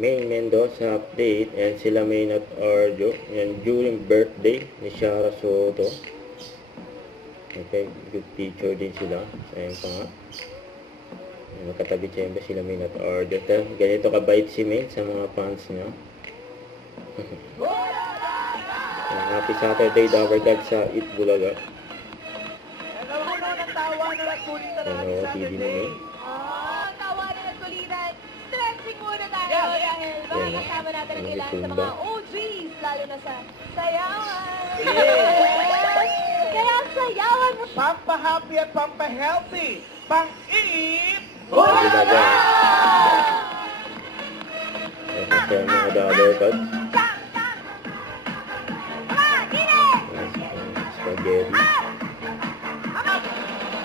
May Mendoza update, and sila Main at Arjo, and during birthday ni Shara Soto. Okay, good picture din sila. Ayan pa nga. Magkatabi siyempre sila Main at Arjo. Ganito kabait si Main sa mga fans niya. Happy Saturday, Dabber God sa Itbulaga. Ano, TV ni Main. Tawanan at kulitan. Stretching muna tayo dahil makakasama natin ang ilan sa mga OGs, lalo na sa sayawan. Kaya sayawan mo. Pampa-happy at pampa-healthy. Pang-eat. Itbulaga. Ito ang mga Dabber God. Spaghetti.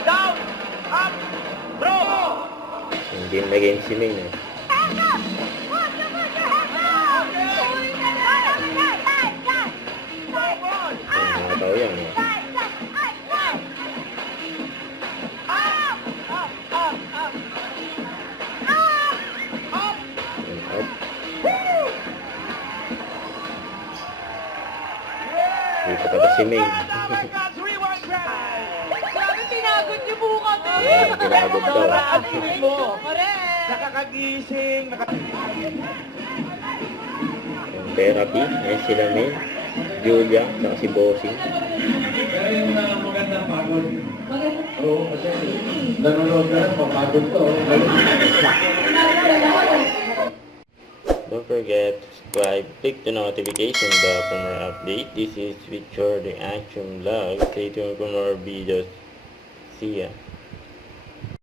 Down. Up. Throw. Hindi na game si Main eh. Mga tao yan eh. Dito pa ba si Main? Grabe, tinagod niyo bukas eh. Ayan, tinagod daw. Correct. Nakakagising. Yung therapy, ayan sila Main, Julia, saka si Bossing. Pero yung magandang pagod. Oo, kasi nanonood ka lang, papagod to. Don't forget to subscribe, click the notification bell for more update. This is Victor the Action Vlog. Stay tuned for more videos. See ya.